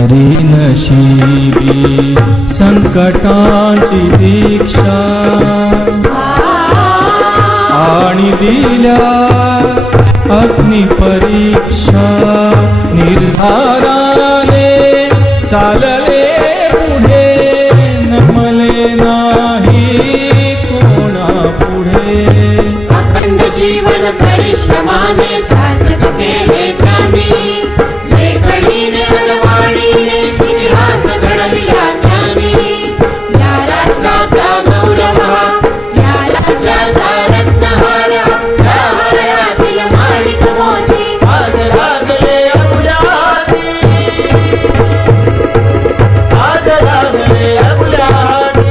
हरी नशिबी संकटांची दीक्षा आणि दिल्या अग्नि परीक्षा निर्धाराने चालले पुढे नमले नाही कोणा पुढे अखंड जीवन परिश्रमाने सार्थक केले त्यांनी लेखणीने अनवाणीने इतिहास घडविला त्यांनी या राष्ट्राचा गौरव या राज्याचा रत्नहार या हारातील माणिक मोती आज लागले आपल्या हाती आज लागले आपल्या हाती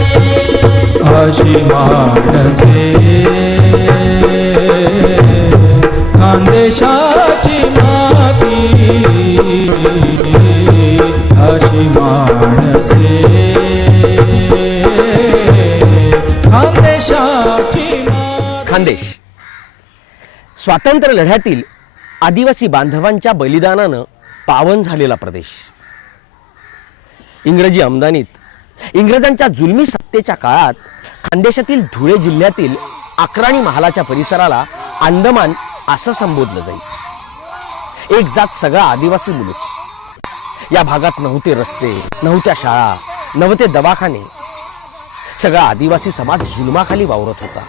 अशी माणसे खानदेशाची माती अशी माणसे खानदेशाची माती. खानदेश स्वातंत्र्य लढ्यातील आदिवासी बांधवांच्या बलिदानानं पावन झालेला प्रदेश. इंग्रजी आमदानीत इंग्रजांच्या जुलमी सत्तेच्या काळात खानदेशातील धुळे जिल्ह्यातील अक्राणी महालाच्या परिसराला अंदमान असं संबोधलं जाईल. एक जात सगळा आदिवासी मुलूक. या भागात नव्हते रस्ते, नव्हत्या शाळा, नव्हते दवाखाने. सगळा आदिवासी समाज जुलमाखाली वावरत होता.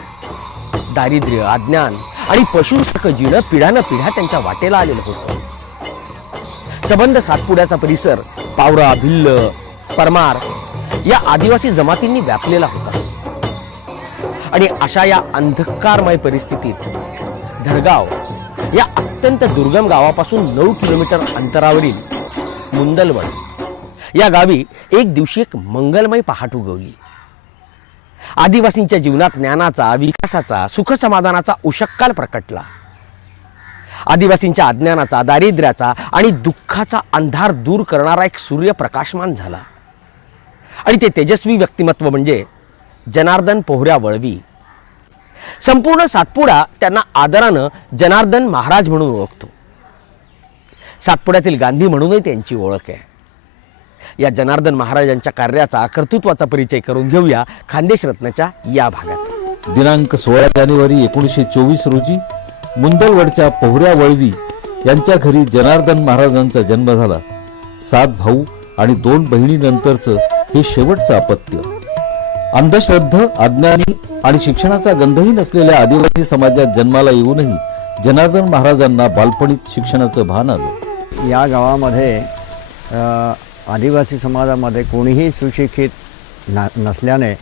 दारिद्र्य, अज्ञान आणि पशुसारखं जीणं पिढ्यानं पिढ्या त्यांच्या वाटेला आलेलं होतं. सबंध सातपुड्याचा परिसर पावरा, भिल्ल, परमार या आदिवासी जमातींनी व्यापलेला होता. आणि अशा या अंधकारमय परिस्थितीत धडगाव या अत्यंत दुर्गम गावापासून 9 किलोमीटर अंतरावरील मुंदलवड या गावी एक दिवशी एक मंगलमय पहाट उगवली. आदिवासींच्या जीवनात ज्ञानाचा, विकासाचा, सुखसमाधानाचा उषक्काल प्रकटला. आदिवासींच्या अज्ञानाचा, दारिद्र्याचा आणि दुःखाचा अंधार दूर करणारा एक सूर्य प्रकाशमान झाला. आणि ते तेजस्वी व्यक्तिमत्व म्हणजे जनार्दन पोहऱ्या वळवी. संपूर्ण सातपुडा त्यांना आदरानं जनार्दन महाराज म्हणून ओळखतो. सातपुड्यातील गांधी म्हणूनही त्यांची ओळख आहे. या जनार्दन महाराजांच्या कार्याचा, कर्तृत्वाचा परिचय करून घेऊया खानदेश रत्नाच्या या भागात. दिनांक 16 जानेवारी 1924 रोजी मुंदलवडच्या पोहऱ्या वळवी यांच्या घरी जनार्दन महाराजांचा जन्म झाला. 7 भाऊ आणि 2 बहिणीनंतरचं हे शेवटचं अपत्य. अंधश्रद्ध, अज्ञानी आणि शिक्षणाचा गंधही नसलेल्या आदिवासी समाजात जन्माला येऊनही जनार्दन महाराजांना बालपणीच शिक्षणाचं भान आलं. या गावामध्ये आदिवासी समाजामध्ये कोणीही सुशिक्षित नसल्याने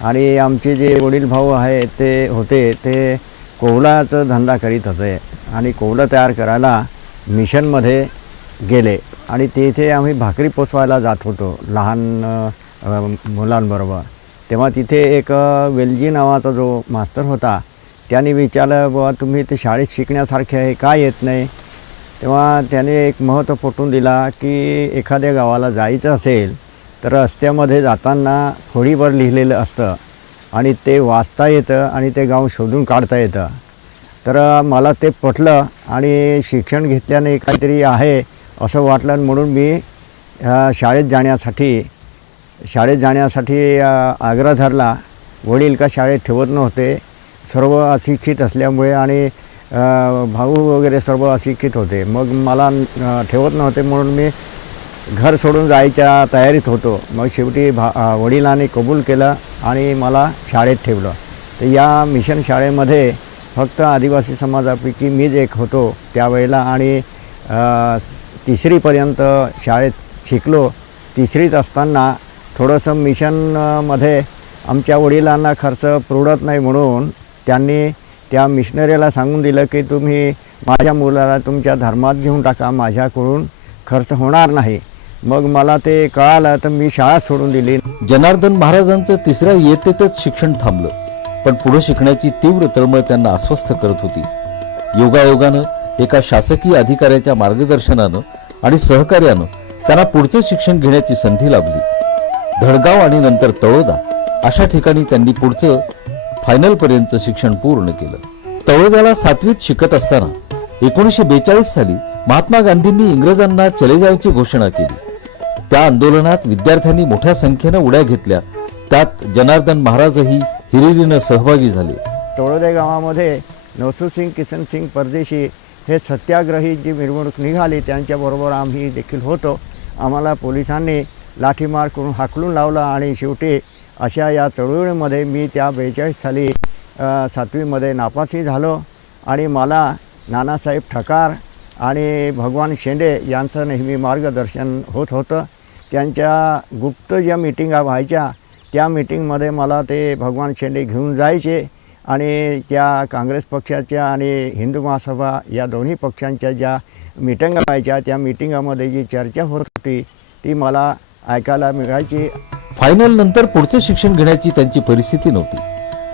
आणि आमचे जे वडील भाऊ आहे ते कोवलाचा धंदा करीत होते आणि कोवलं तयार करायला मिशनमध्ये गेले आणि तिथे आम्ही भाकरी पोचवायला जात होतो लहान मुलांबरोबर. तेव्हा तिथे एक वेलजी नावाचा जो मास्तर होता त्याने विचारलं, बाबा तुम्ही ते शाळेत शिकण्यासारखे आहे, का येत नाही? तेव्हा त्याने एक महत्त्व पटवून दिला की एखाद्या गावाला जायचं असेल तर रस्त्यामध्ये जाताना होडीवर लिहिलेलं असतं आणि ते वाचता येतं आणि ते गाव शोधून काढता येतं. तर मला ते पटलं आणि शिक्षण घेतल्याने काहीतरी आहे असं वाटलं म्हणून मी शाळेत जाण्यासाठी आग्रह धरला. वडील का शाळेत ठेवत नव्हते, सर्व अशिक्षित असल्यामुळे आणि भाऊ वगैरे सर्व अशिक्षित होते. मग मला ठेवत नव्हते म्हणून मी घर सोडून जायच्या तयारीत होतो. मग शेवटी वडिलांनी कबूल केलं आणि मला शाळेत ठेवलं. तर या मिशन शाळेमध्ये फक्त आदिवासी समाजापैकी मीच एक होतो त्यावेळेला आणि 3रीपर्यंत शाळेत शिकलो. 3रीत असताना थोडंसं मिशनमध्ये आमच्या वडिलांना खर्च पुरत नाही म्हणून त्यांनी त्या मिशनरीला सांगून दिलं की तुम्ही माझ्या मुलाला तुमच्या धर्मात घेऊन टाका, माझ्याकडून खर्च होणार नाही. मग मला ते कळालं तर मी शाळा सोडून दिली. जनार्दन महाराजांचं 3ऱ्या इयत्तेतच शिक्षण थांबलं, पण पुढे शिकण्याची तीव्र तळमळ त्यांना अस्वस्थ करत होती. योगायोगानं एका शासकीय अधिकाऱ्याच्या मार्गदर्शनानं आणि सहकार्यानं त्यांना पुढचं शिक्षण घेण्याची संधी लाभली. धडगाव आणि नंतर तळोदा अशा ठिकाणी त्यांनी पुढचं फायनलपर्यंतचं शिक्षण पूर्ण केलं. तळोद्याला 7वीत शिकत असताना 1942 साली महात्मा गांधींनी इंग्रजांना चले जावची घोषणा केली. त्या आंदोलनात विद्यार्थ्यांनी मोठ्या संख्येनं उड्या घेतल्या. त्यात जनार्दन महाराजही हिरिरीनं सहभागी झाले. तळोदे गावामध्ये नवसूसिंग किसनसिंग परदेशी हे सत्याग्रही जी मिरवणूक निघाली त्यांच्याबरोबर आम्ही देखील होतो. आम्हाला पोलिसांनी लाठीमार करून हाकलून लावलं आणि शेवटी अशा या चळवळीमध्ये मी त्या 42 साली 7वीमध्ये नापासी झालो आणि मला नानासाहेब ठकार आणि भगवान शेंडे यांचं नेहमी मार्गदर्शन होत होतं. त्यांच्या गुप्त ज्या मिटिंगा व्हायच्या त्या मिटिंगमध्ये मला ते भगवान शेंडे घेऊन जायचे आणि त्या काँग्रेस पक्षाच्या आणि हिंदू महासभा या दोन्ही पक्षांच्या ज्या मिटिंगा व्हायच्या त्या मिटिंगामध्ये जी चर्चा होत होती ती मला ऐकायला मिळायची. फायनल नंतर पुढचं शिक्षण घेण्याची त्यांची परिस्थिती नव्हती,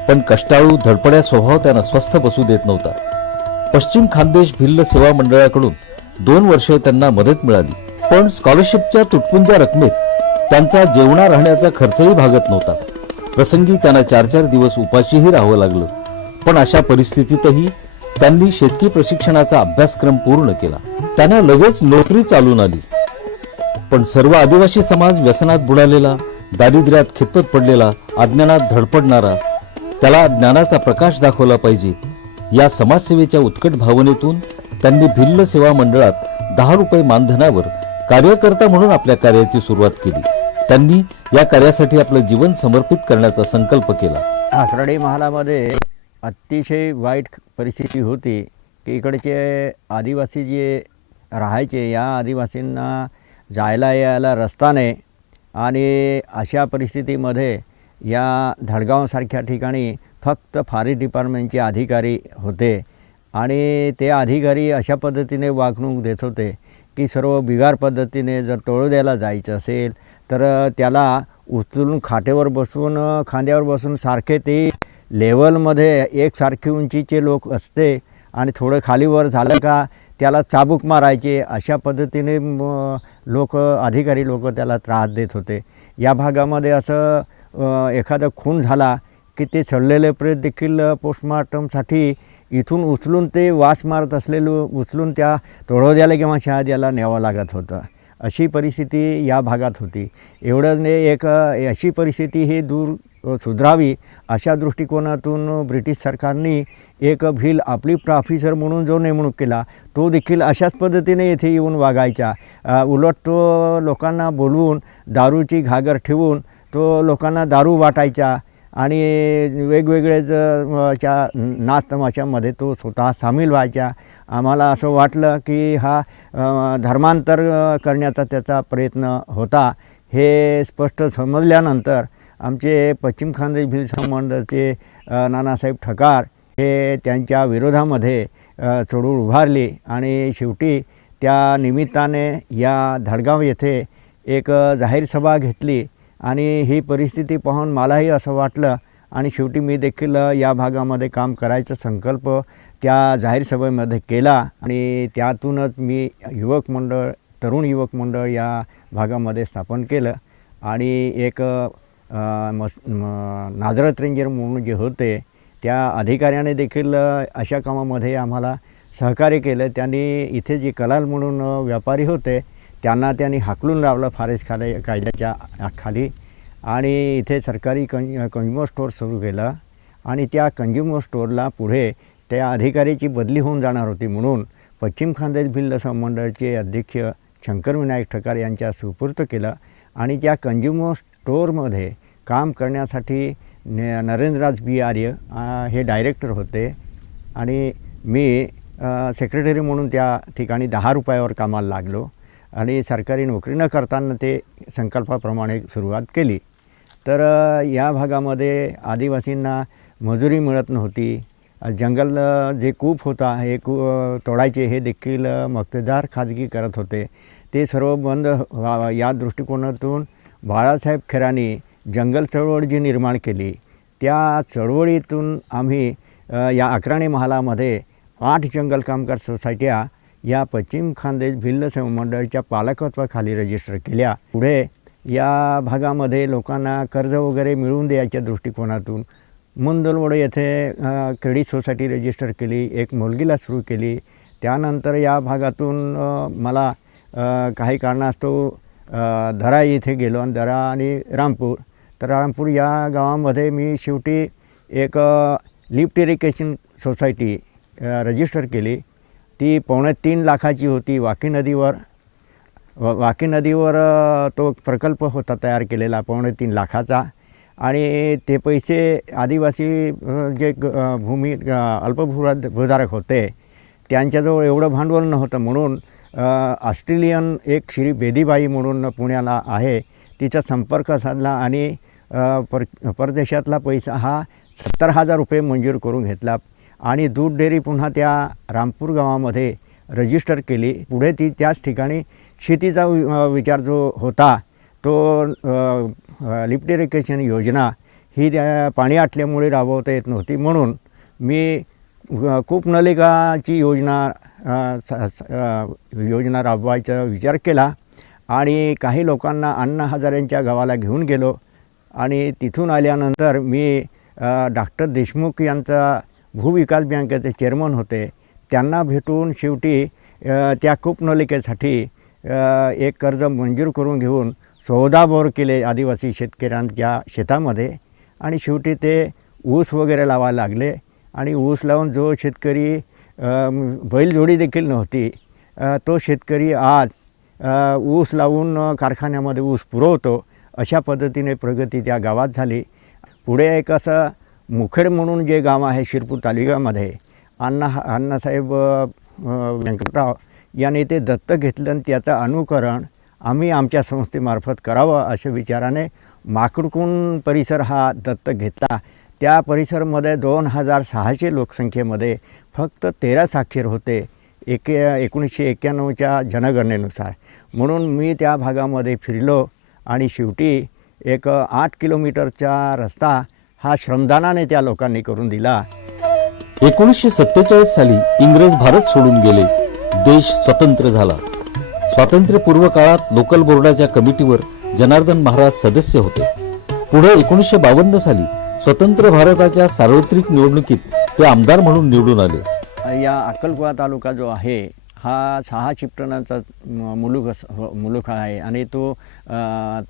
पण कष्टाळू धडपड्या स्वभाव त्यांना स्वस्थ बसू देत नव्हता. पश्चिम खानदेश भिल्ल सेवा मंडळाकडून 2 वर्ष त्यांना मदत मिळाली, पण स्कॉलरशिपच्या तुटपुंज्या रकमेत त्यांचा जेवणा राहण्याचा खर्चही भागत नव्हता. प्रसंगी त्यांना 4-4 दिवस उपाशीही राहावं लागलं. पण अशा परिस्थितीतही त्यांनी शेतकी प्रशिक्षणाचा अभ्यासक्रम पूर्ण केला. त्यांना लगेच नोकरी चालून आली. पण सर्व आदिवासी समाज व्यसनात बुडालेला, दारिद्र्यात खितपत पडलेला, अज्ञानात धडपडणारा, त्याला ज्ञानाचा प्रकाश दाखवला पाहिजे या समाजसेवेच्या उत्कट भावनेतून त्यांनी भिल्ल सेवा मंडळात 10 रुपये मानधनावर कार्यकर्ता म्हणून आपल्या कार्याची सुरुवात केली. त्यांनी या कार्यासाठी आपलं जीवन समर्पित करण्याचा संकल्प केला. आसराडी महालामध्ये अतिशय वाईट परिस्थिती होती की इकडचे आदिवासी जे राहायचे या आदिवासींना जायला यायला रस्ता नाही आणि अशा परिस्थितीमध्ये या धडगावसारख्या ठिकाणी फक्त फॉरेस्ट डिपार्टमेंटचे अधिकारी होते आणि ते अधिकारी अशा पद्धतीने वागणूक देत होते की सर्व बिगार पद्धतीने जर तळोद्याला जायचं असेल तर त्याला उचलून खाटेवर बसवून खांद्यावर बसून सारखे ते लेवलमध्ये एकसारखी उंचीचे लोक असते आणि थोडं खालीवर झालं का त्याला चाबूक मारायचे. अशा पद्धतीने अधिकारी लोक त्याला त्रास देत होते. या भागामध्ये असं एखादा खून झाला की ते सडलेले प्रेत देखील पोस्टमॉर्टमसाठी इथून उचलून ते वास मारत असलेलं उचलून त्या तळोद्याला किंवा शहाद्याला न्यावं लागत होतं. अशी परिस्थिती या भागात होती. एवढंच नाही, एक अशी परिस्थिती ही दूर सुधारावी अशा दृष्टिकोनातून ब्रिटिश सरकारने एक भिल आपली ऑफिसर म्हणून जो नेमणूक केला तो देखील अशाच पद्धतीने येथे येऊन वागायचा. उलट तो लोकांना बोलवून दारूची घागर ठेवून तो लोकांना दारू वाटायचा आणि वेगवेगळेच नाच तमाशामध्ये तो स्वतः सामील व्हायचा. आम्हाला असं वाटलं की हा धर्मांतर करण्याचा त्याचा प्रयत्न होता. हे स्पष्ट समजल्यानंतर आमचे पश्चिम खानदेश भिल मंडळाचे नानासाहेब ठकार हे त्यांच्या विरोधामध्ये चळवळ उभारली आणि शेवटी त्या निमित्ताने या धडगाव येथे एक जाहीर सभा घेतली आणि ही परिस्थिती पाहून मलाही असं वाटलं आणि शेवटी मी देखील या भागामध्ये काम करायचा संकल्प त्या जाहीर सभेमध्ये केला आणि त्यातूनच मी तरुण युवक मंडळ या भागामध्ये स्थापन केलं आणि एक नाजरत रेंजर म्हणून जे होते त्या अधिकाऱ्याने देखील अशा कामामध्ये आम्हाला सहकार्य केलं. त्यांनी इथे जे कलाल म्हणून व्यापारी होते त्यांनी हाकलून लावलं फॉरेस्ट कायद्याच्या खाली आणि इथे सरकारी कंझ्युमर स्टोअर सुरू केलं आणि त्या कंझ्युमर स्टोअरला पुढे त्या अधिकाऱ्याची बदली होऊन जाणार होती म्हणून पश्चिम खानदेश भिल्ल मंडळाचे अध्यक्ष शंकर विनायक ठकार यांच्या सुपूर्द केलं आणि त्या कंझ्युमर स्टोअरमध्ये काम करण्यासाठी नरेंद्रराज बी आर्य हे डायरेक्टर होते आणि मी सेक्रेटरी म्हणून त्या ठिकाणी 10 रुपयावर कामाला लागलो आणि सरकारी नोकरी न करताना ते संकल्पाप्रमाणे सुरुवात केली. तर या भागामध्ये आदिवासींना मजुरी मिळत नव्हती. जंगल जे कूप होता हे तोडायचे हे देखील मक्तेदार खाजगी करत होते. ते सर्व बंद या दृष्टिकोनातून बाळासाहेब खेरानी जंगल चळवळ जी निर्माण केली त्या चळवळीतून आम्ही या अक्राणी महालामध्ये 8 जंगल कामगार सोसायट्या या पश्चिम खानदेश भिल्ल सेवा मंडळाच्या पालकत्वाखाली रजिस्टर केल्या. पुढे या भागामध्ये लोकांना कर्ज वगैरे मिळवून द्यायच्या दृष्टिकोनातून मुंदलवड येथे क्रेडिट सोसायटी रजिस्टर केली, एक मुलगीला सुरू केली. त्यानंतर या भागातून मला काही कारणास्तव दरा येथे गेलो आणि दरा आणि रामपूर. तर रामपूर या गावामध्ये मी शेवटी एक लिफ्ट इरिगेशन सोसायटी रजिस्टर केली. ती 3.25 लाखाची होती. वाकी नदीवर तो प्रकल्प होता तयार केलेला 3.25 लाखाचा. आणि ते पैसे आदिवासी जे भूधारक होते त्यांच्याजवळ एवढं भांडवल नव्हतं. म्हणून ऑस्ट्रेलियन एक श्री बेदीबाई म्हणून पुण्याला आहे, तिचा संपर्क साधला आणि परदेशातला पैसा हा 70,000 रुपये मंजूर करून घेतला आणि दूध डेअरी पुन्हा त्या रामपूर गावामध्ये रजिस्टर केली. पुढे ती त्याच ठिकाणी शेतीचा विचार जो होता तो लिफ्ट इरिगेशन योजना ही त्या पाणी आटल्यामुळे राबवता येत नव्हती. म्हणून मी कूपनलिकाची योजना राबवायचा विचार केला आणि काही लोकांना अण्णा हजारेंच्या गावाला घेऊन गेलो. आणि तिथून आल्यानंतर मी डॉक्टर देशमुख यांचा भूविकास बँकेचे चेअरमन होते, त्यांना भेटून शेवटी त्या कूपनलिकेसाठी एक कर्ज मंजूर करून घेऊन 14 बोर केले आदिवासी शेतकऱ्यांच्या शेतामध्ये. आणि शेवटी ते ऊस वगैरे लावायला लागले. आणि ऊस लावून जो शेतकरी बैलजोडी देखील नव्हती तो शेतकरी आज ऊस लावून कारखान्यामध्ये ऊस पुरवतो. अशा पद्धतीने प्रगती त्या गावात झाली. पुढे एक असं मुखेड म्हणून जे गाव आहे शिरपूर तालुक्यामध्ये अण्णासाहेब व्यंकटराव यांनी ते दत्तक घेतलं आणि त्याचं अनुकरण आम्ही आमच्या संस्थेमार्फत करावं अशा विचाराने माकडकुण परिसर हा दत्तक घेतला. त्या परिसरमध्ये 2600 लोकसंख्येमध्ये फक्त 13 साक्षर होते 1991च्या जनगणनेनुसार. म्हणून मी त्या भागामध्ये फिरलो आणि शेवटी एक 8 किलोमीटरचा रस्ता हा श्रमदानाने त्या लोकांनी करून दिला. 1947 साली इंग्रज भारत सोडून गेले. देश स्वतंत्र झाला. स्वातंत्र्यपूर्व काळात लोकल बोर्डाच्या कमिटीवर जनार्दन महाराज सदस्य होते. पुढे 1952 साली स्वतंत्र भारताच्या सार्वत्रिक निवडणुकीत ते आमदार म्हणून निवडून आले. या अक्कलकुवा तालुका जो आहे हा 6 चिपटणाचा मुलूक आहे आणि तो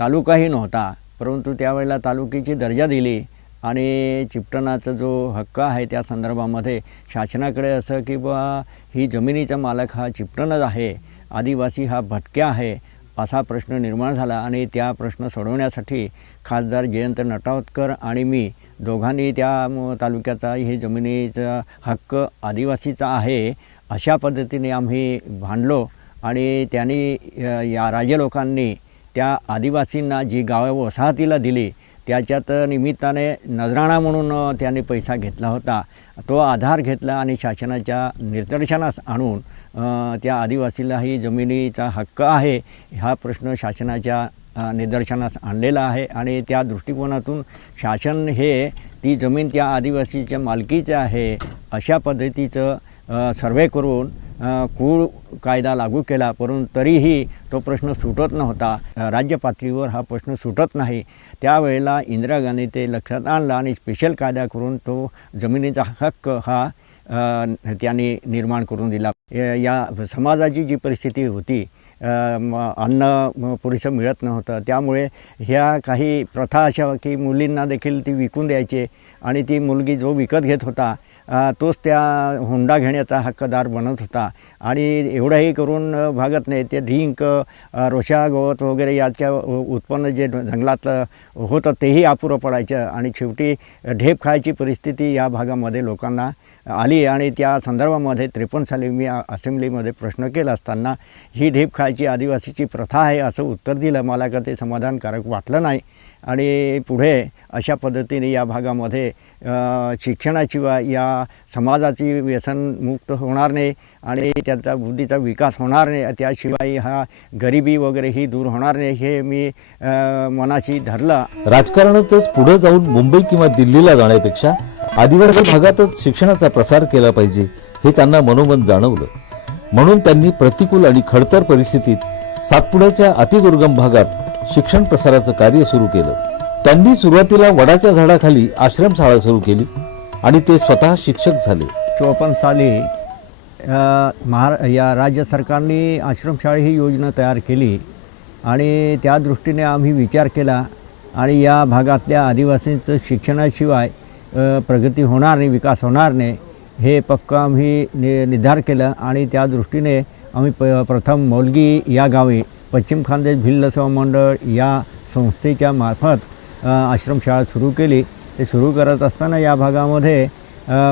तालुकाही नव्हता, परंतु त्यावेळेला तालुक्याची दर्जा दिली आणि चिपटणाचा जो हक्क आहे त्या संदर्भामध्ये शासनाकडे असं की बा ही जमिनीचा मालक हा चिपटणच आहे, आदिवासी हा भटक्या आहे असा प्रश्न निर्माण झाला. आणि त्या प्रश्न सोडवण्यासाठी खासदार जयंत नटावतकर आणि मी दोघांनी त्या तालुक्याचा हे जमिनीचा हक्क आदिवासीचा आहे अशा पद्धतीने आम्ही भांडलो. आणि त्यांनी या राज्य लोकांनी त्या आदिवासींना जी गावे वसाहतीला दिली त्याच्यात निमित्ताने नजराणा म्हणून त्यांनी पैसा घेतला होता. तो आधार घेतला आणि शासनाच्या निदर्शनास आणून त्या आदिवासीलाही जमिनीचा हक्क आहे हा प्रश्न शासनाच्या निदर्शनास आणलेला आहे. आणि त्या दृष्टिकोनातून शासन हे ती जमीन त्या आदिवासीच्या मालकीचं आहे अशा पद्धतीचं सर्वे करून कूळ कायदा लागू केला. परंतु तरीही तो प्रश्न सुटत नव्हता. राज्य पातळीवर हा प्रश्न सुटत नाही. त्यावेळेला इंदिरा गांधी ते लक्षात आणला आणि स्पेशल कायदा करून तो जमिनीचा हक्क हा त्यांनी निर्माण करून दिला. या समाजाची जी परिस्थिती होती अन्न पुरेसं मिळत नव्हतं, त्यामुळे ह्या काही प्रथा अशा की मुलींना देखील ती विकून द्यायचे आणि ती मुलगी जो विकत घेत होता तोच त्या हुंडा घेण्याचा हक्कदार बनत होता. आणि एवढंही करून भागत नाही. ते ढिंक रोषा गवत वगैरे याच्या उत्पन्न जे जंगलातलं होतं तेही अपुरं पडायचं आणि शेवटी ढेप खायची परिस्थिती या भागामध्ये लोकांना आली. आणि त्या संदर्भामध्ये 53 साली मी असेंब्लीमध्ये प्रश्न केला असताना ही ढेप खायची आदिवासीची प्रथा आहे असं उत्तर दिलं. मला का ते समाधानकारक वाटलं नाही. आणि पुढे अशा पद्धतीने या भागामध्ये शिक्षणाशिवाय या समाजाची व्यसनमुक्त होणार नाही आणि त्यांचा बुद्धीचा विकास होणार नाही. त्याशिवाय हा गरिबी वगैरे ही दूर होणार नाही हे मी मनाशी धरलं. राजकारणातच पुढे जाऊन मुंबई किंवा दिल्लीला जाण्यापेक्षा आदिवासी भागातच शिक्षणाचा प्रसार केला पाहिजे हे त्यांना मनोमन जाणवलं. म्हणून त्यांनी प्रतिकूल आणि खडतर परिस्थितीत सातपुड्याच्या अतिदुर्गम भागात शिक्षण प्रसाराचं कार्य सुरू केलं. त्यांनी सुरुवातीला वडाच्या झाडाखाली आश्रमशाळा सुरू केली आणि ते स्वतः शिक्षक झाले. 54 साली या राज्य सरकारने आश्रमशाळा ही योजना तयार केली आणि त्या दृष्टीने आम्ही विचार केला आणि या भागातल्या आदिवासींचं शिक्षणाशिवाय प्रगती होणार नाही, विकास होणार नाही, हे पक्का आम्ही निर्धार केला. आणि त्या दृष्टीने आम्ही प्रथम मौलगी या गावी पश्चिम खानदेश भिल्ल सेवा मंडळ या संस्थेच्या मार्फत आश्रमशाळा सुरू केली. ते सुरू करत असताना या भागामध्ये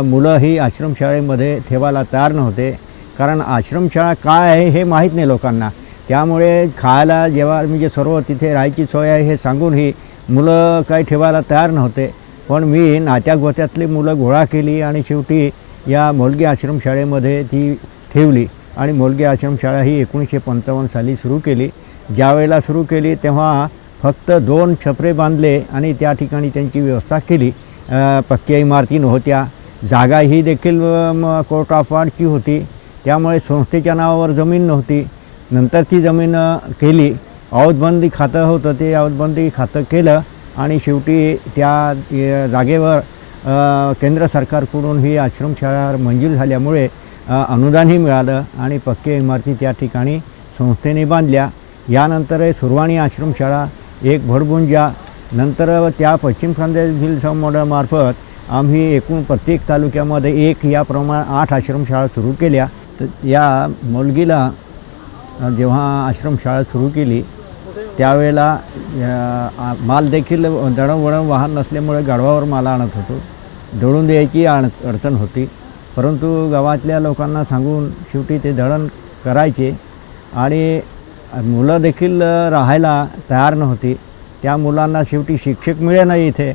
मुलं ही आश्रमशाळेमध्ये ठेवायला तयार नव्हते, कारण आश्रमशाळा काय आहे हे माहीत नाही लोकांना. त्यामुळे खायला जेव्हा म्हणजे सर्व तिथे राहायची सोय आहे हे सांगूनही मुलं काही ठेवायला तयार नव्हते. पण मी नात्या गोत्यातली मुलं गोळा केली आणि शेवटी या मौलगी आश्रमशाळेमध्ये ती ठेवली. आणि मौलगी आश्रमशाळा ही 1955 साली सुरू केली. ज्यावेळेला सुरू केली तेव्हा फक्त 2 छपरे बांधले आणि त्या ठिकाणी त्यांची व्यवस्था केली. पक्क्या इमारती नव्हत्या, जागा ही देखील कोर्ट ऑफ वॉर्डची होती, त्यामुळे संस्थेच्या नावावर जमीन नव्हती. नंतर ती जमीन केली, औदबंदी खातं होतं, ते औदबंदी खातं केलं आणि शेवटी त्या जागेवर केंद्र सरकारकडून ही आश्रमशाळा मंजूर झाल्यामुळे अनुदानही मिळालं आणि पक्क्या इमारती त्या ठिकाणी संस्थेने बांधल्या. यानंतर सुरवाणी आश्रमशाळा, एक भडगुंजा, नंतर त्या पश्चिम खानदेश भिल्ल सेवा मंडळामार्फत आम्ही एकूण प्रत्येक तालुक्यामध्ये एक याप्रमाणे 8 आश्रमशाळा सुरू केल्या. तर या मुलगीला जेव्हा आश्रमशाळा सुरू केली त्यावेळेला माल देखील दळणवळण वाहन नसल्यामुळे गाढवावर माल आणत होतो, दळून द्यायची अडचण होती. परंतु गावातल्या लोकांना सांगून शेवटी ते दळण करायचे आणि मुलं देखील राहायला तयार नव्हती. त्या मुलांना शेवटी शिक्षक मिळे नाही इथे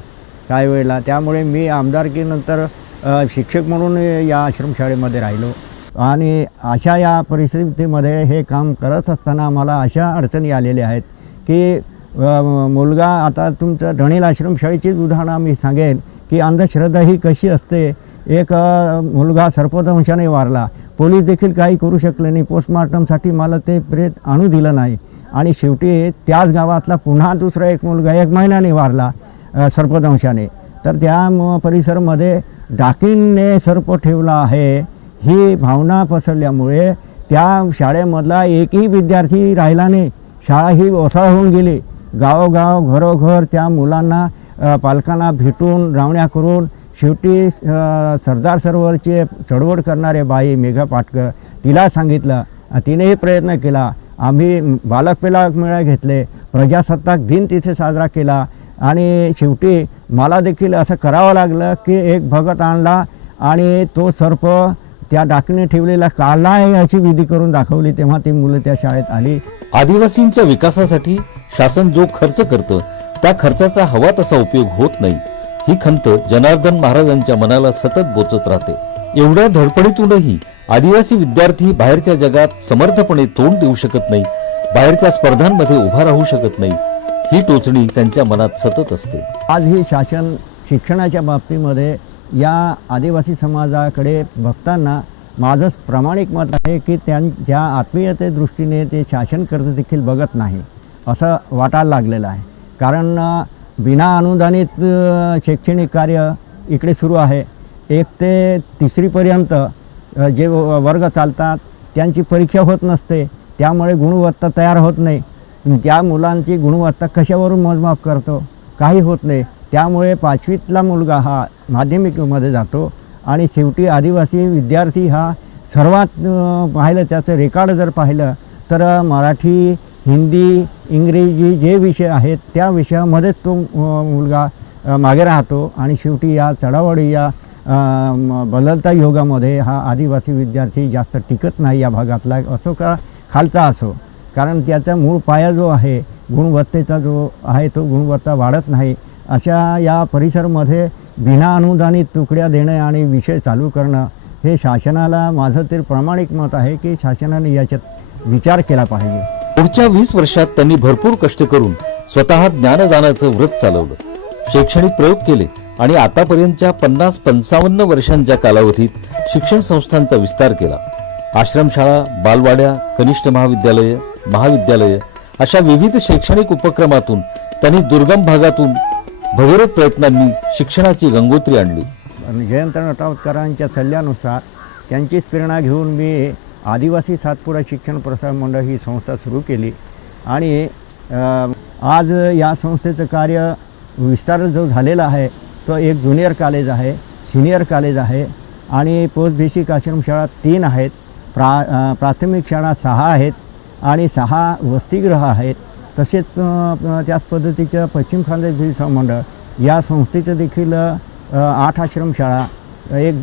काही वेळेला. त्यामुळे मी आमदारकीनंतर शिक्षक म्हणून या आश्रमशाळेमध्ये राहिलो. आणि अशा या परिस्थितीमध्ये हे काम करत असताना आम्हाला अशा अडचणी आलेल्या आहेत की मुलगा, आता तुमचं ढणील आश्रमशाळेचीच उदाहरणं मी सांगेन की अंधश्रद्धा ही कशी असते. एक मुलगा सर्पदंशाने वारला, पोलीस देखील काही करू शकले नाही, पोस्टमॉर्टमसाठी मला ते प्रेत आणू दिलं नाही. आणि शेवटी त्याच गावातला पुन्हा दुसरा एक मुलगा 1 महिन्याने वारला सर्पदंशाने. तर त्या परिसरामध्ये डाकीने सर्प ठेवला आहे ही भावना पसरल्यामुळे त्या शाळेमधला एकही विद्यार्थी राहिला नाही. शाळा ही ओसाळ होऊन गेली. गावोगाव घरोघर त्या मुलांना पालकांना भेटून रावण्या करून शेवटी सरदार सरोवरची चळवळ करणारे बाई मेघा पाटकर, तिला सांगितलं, तिनेही प्रयत्न केला. आम्ही बालक मेळा घेतले, प्रजासत्ताक दिन तिथे साजरा केला आणि शेवटी मला देखील असं करावं लागलं की एक भगत आणला आणि तो सर्प त्या डाकीने ठेवलेला काढला आहे अशी विधी करून दाखवली. तेव्हा ती मुलं त्या शाळेत आली. आदिवासींच्या विकासासाठी शासन जो खर्च करतं त्या खर्चाचा हवा तसा उपयोग होत नाही, ही खंत जनार्दन महाराजांच्या मनाला सतत बोचत राहते. एवढ्या धडपडीतूनही आदिवासी विद्यार्थी बाहेरच्या जगात समर्थपणे तोंड देऊ शकत नाही, बाहेरच्या स्पर्धांमध्ये उभा राहू शकत नाही, ही टोचणी त्यांच्या मनात सतत असते. आज ही शासन शिक्षणाच्या बाबतीमध्ये या आदिवासी समाजाकडे बघताना माझं प्रामाणिक मत आहे की त्यांच्या आत्मीयते दृष्टीने ते शासन कर्ज देखील बघत नाही असं वाटायला लागलेलं आहे. कारण बिना अनुदानित शैक्षणिक कार्य इकडे सुरू आहे. 1 ते 3री पर्यंत जे वर्ग चालतात त्यांची परीक्षा होत नसते, त्यामुळे गुणवत्ता तयार होत नाही. त्या मुलांची गुणवत्ता कशावरून मोजमाप करतो? काही होत नाही. त्यामुळे 5वीतला मुलगा हा माध्यमिकमध्ये जातो आणि शेवटी आदिवासी विद्यार्थी हा सर्वात पाहिलं त्याचं रेकॉर्ड जर पाहिलं तर मराठी, हिंदी, इंग्रजी जे विषय आहेत त्या विषयामध्येच तो मुलगा मागे राहतो आणि शेवटी या चढावडी या बदलत्या युगामध्ये हा आदिवासी विद्यार्थी जास्त टिकत नाही या भागातला असो का खालचा असो. कारण त्याचा मूळ पाया जो आहे गुणवत्तेचा जो आहे तो गुणवत्ता वाढत नाही. अशा या परिसरामध्ये बिना अनुदानित तुकड्या देणं आणि विषय चालू करणं हे शासनाला, माझं तर प्रामाणिक मत आहे की शासनाने याच्यात विचार केला पाहिजे. पुढच्या 20 वर्षात त्यांनी भरपूर कष्ट करून स्वतः ज्ञानदानाचं व्रत चालवलं, शैक्षणिक प्रयोग केले आणि आतापर्यंतच्या 50-55 वर्षांच्या कालावधीत शिक्षण संस्थांचा विस्तार केला. आश्रमशाळा, बालवाड्या, कनिष्ठ महाविद्यालय, महाविद्यालय अशा विविध शैक्षणिक उपक्रमातून त्यांनी दुर्गम भागातून भगीरथ प्रयत्नांनी शिक्षणाची गंगोत्री आणली. जयंत नटावकरांच्या सल्ल्यानुसार त्यांचीच प्रेरणा घेऊन मी आदिवासी सातपुडा शिक्षण प्रसार मंडळ ही संस्था सुरू केली आणि आज या संस्थेचं कार्य विस्तार जो झालेला आहे तो एक ज्युनियर कॉलेज आहे, सिनियर कॉलेज आहे आणि पोस्ट बेसिक आश्रमशाळा 3 आहेत, प्राथमिक शाळा 6 आहेत आणि 6 वसतिगृह आहेत. तसेच त्याच पद्धतीच्या पश्चिम खानदेश विकास मंडळ या संस्थेचं देखील 8 आश्रमशाळा, एक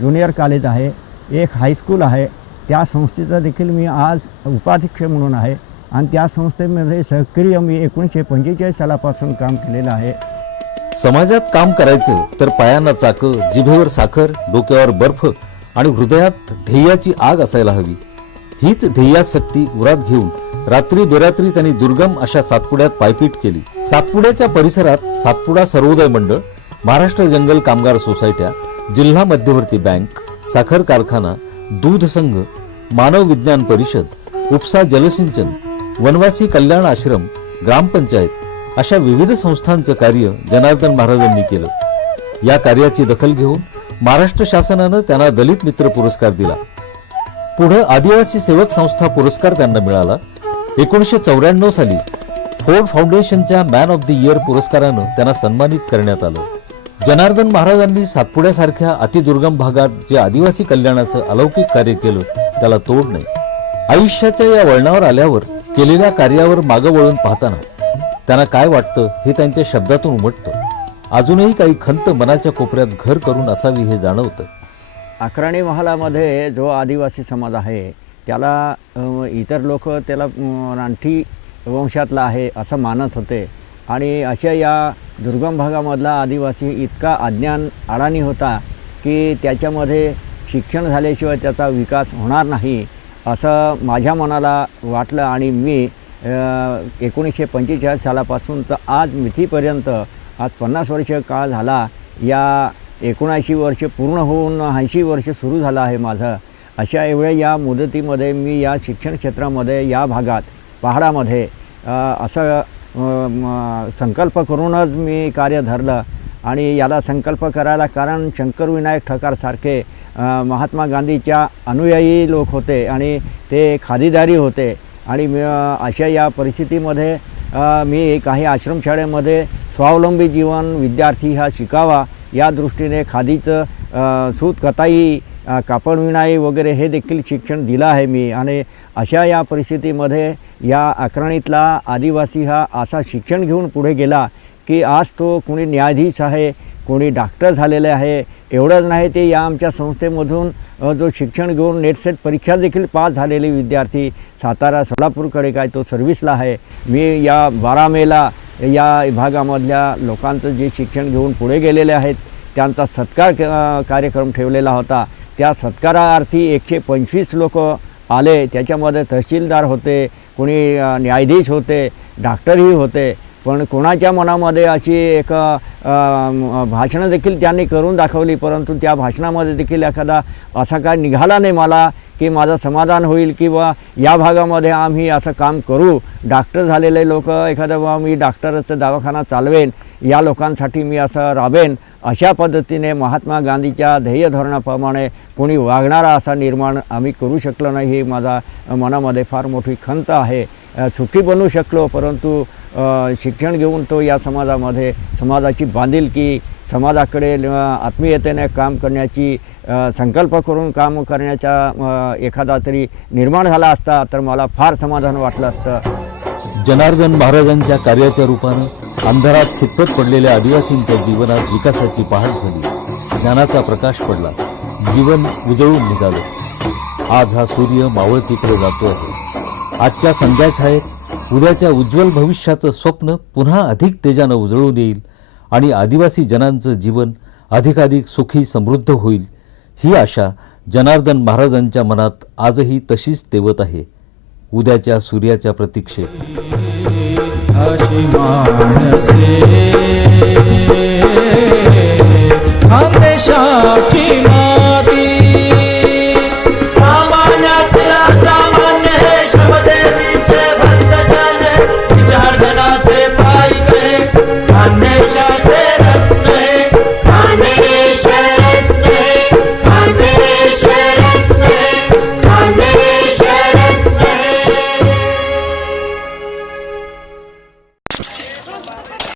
ज्युनियर कॉलेज आहे, एक हायस्कूल आहे. त्या संस्थेचा देखील मी आज उपाध्यक्ष म्हणून आहे आणि त्या संस्थेमध्ये सक्रिय मी 1945 सालापासून काम केलेलं आहे. समाजात काम करायचं तर पायांना चाकं, जिभेवर साखर, डोक्यावर बर्फ आणि हृदयात ध्येयाची आग असायला हवी. हीच ध्येयासक्ती उरात घेऊन रात्री बेरात्री त्यांनी दुर्गम अशा सातपुड्यात पायपीट केली. सातपुड्याच्या परिसरात सातपुडा सर्वोदय मंडळ, महाराष्ट्र जंगल कामगार सोसायट्या, जिल्हा मध्यवर्ती बँक, साखर कारखाना, दूध संघ, मानव विज्ञान परिषद, उपसा जलसिंचन, वनवासी कल्याण आश्रम, ग्रामपंचायत अशा विविध संस्थांचं कार्य जनार्दन महाराजांनी केलं. या कार्याची दखल घेऊन महाराष्ट्र शासनानं त्यांना दलित मित्र पुरस्कार दिला. पुढे आदिवासी सेवक संस्था पुरस्कार त्यांना मिळाला. 1994 साली फोर्ड फाउंडेशनच्या मॅन ऑफ द इयर पुरस्कारानं त्यांना सन्मानित करण्यात आलं. जनार्दन महाराजांनी सातपुड्यासारख्या अतिदुर्गम भागात जे आदिवासी कल्याणाचं अलौकिक कार्य केलं त्याला तोड नाही. आयुष्याच्या या वळणावर आल्यावर केलेल्या कार्यावर मागं वळून पाहताना त्यांना काय वाटतं हे त्यांच्या शब्दातून उमटतं. अजूनही काही खंत मनाच्या कोपऱ्यात घर करून असावी हे जाणवतं. अक्राणी महालामध्ये जो आदिवासी समाज आहे त्याला इतर लोक त्याला रानटी वंशातला आहे असं मानत होते आणि अशा या दुर्गम भागामधला आदिवासी इतका अज्ञान अडाणी होता की त्याच्यामध्ये शिक्षण झाल्याशिवाय त्याचा विकास होणार नाही असं माझ्या मनाला वाटलं आणि मी 1945 सालापासून तर आज मितीपर्यंत आज 50 वर्ष काळ झाला. या 79 वर्ष पूर्ण होऊन 80 वर्ष सुरू झालं आहे माझं. अशा एवढ्या या मुदतीमध्ये मी या शिक्षण क्षेत्रामध्ये या भागात पहाडामध्ये असं संकल्प करूनच मी कार्य धरलं आणि याला संकल्प करायला कारण शंकरविनायक ठकारसारखे महात्मा गांधीच्या अनुयायी लोक होते आणि ते खादीदारी होते आणि अशा या परिस्थितीमध्ये मी काही आश्रमशाळेमध्ये स्वावलंबी जीवन विद्यार्थी हा शिकावा या दृष्टीने खादीचं सूत कताई, कापड विणाई वगैरे हे देखील शिक्षण दिलं आहे मी. आणि अशा या परिस्थितीमध्ये या अक्राणीतला आदिवासी हा असा शिक्षण घेऊन पुढे गेला की आज तो कोणी न्यायाधीश आहे, कोणी डॉक्टर झालेले आहे. एवढंच नाही ते या आमच्या संस्थेमधून जो शिक्षण घेऊन नेट सेट परीक्षा देखील पास झालेले विद्यार्थी सातारा सोलापूरकडे काय तो सर्व्हिसला आहे. मी या 12 मेला या भागामधल्या लोकांचं जे शिक्षण घेऊन पुढे गेलेले आहेत त्यांचा सत्कार कार्यक्रम ठेवलेला होता. त्या सत्कारार्थी 125 लोक आले. त्याच्यामध्ये तहसीलदार होते, कोणी न्यायाधीश होते, डॉक्टरही होते. पण कोणाच्या मनामध्ये अशी एक भाषणं देखील त्यांनी करून दाखवली परंतु त्या भाषणामध्ये देखील एखादा असा काय निघाला नाही मला की माझं समाधान होईल किंवा या भागामध्ये आम्ही असं काम करू. डॉक्टर झालेले लोक एखादा मी डॉक्टरचं दवाखाना चालवेन, या लोकांसाठी मी असं राबेन अशा पद्धतीने महात्मा गांधीच्या ध्येय धोरणाप्रमाणे कोणी वागणारा असा निर्माण आम्ही करू शकलो नाही. ही माझा मनामध्ये फार मोठी खंत आहे. सुखी बनू शकलो परंतु शिक्षण घेऊन तो या समाजामध्ये समाजाची बांधिलकी, समाजाकडे आत्मीयतेने काम करण्याची संकल्प करून काम करण्याचा एखादा तरी निर्माण झाला असता तर मला फार समाधान वाटलं असतं. जनार्दन महाराजांच्या कार्याच्या रूपानं अंधारात खितपत पडलेल्या आदिवासींच्या जीवनात विकासाची पहाट झाली. ज्ञानाचा प्रकाश पडला, जीवन उजळून निघालं. आज हा सूर्य मावळतीकडे जातो आहे. आजच्या संध्याछायेत उद्याच्या उज्ज्वल भविष्याचं स्वप्न पुन्हा अधिक तेजानं उजळून येईल आणि आदिवासी जनांचं जीवन अधिकाधिक सुखी समृद्ध होईल ही आशा जनार्दन महाराजांच्या मनात आजही तशीच तेवत आहे. उद्याच्या सूर्याच्या प्रतीक्षेत अशी माणसे खानदेशाची माती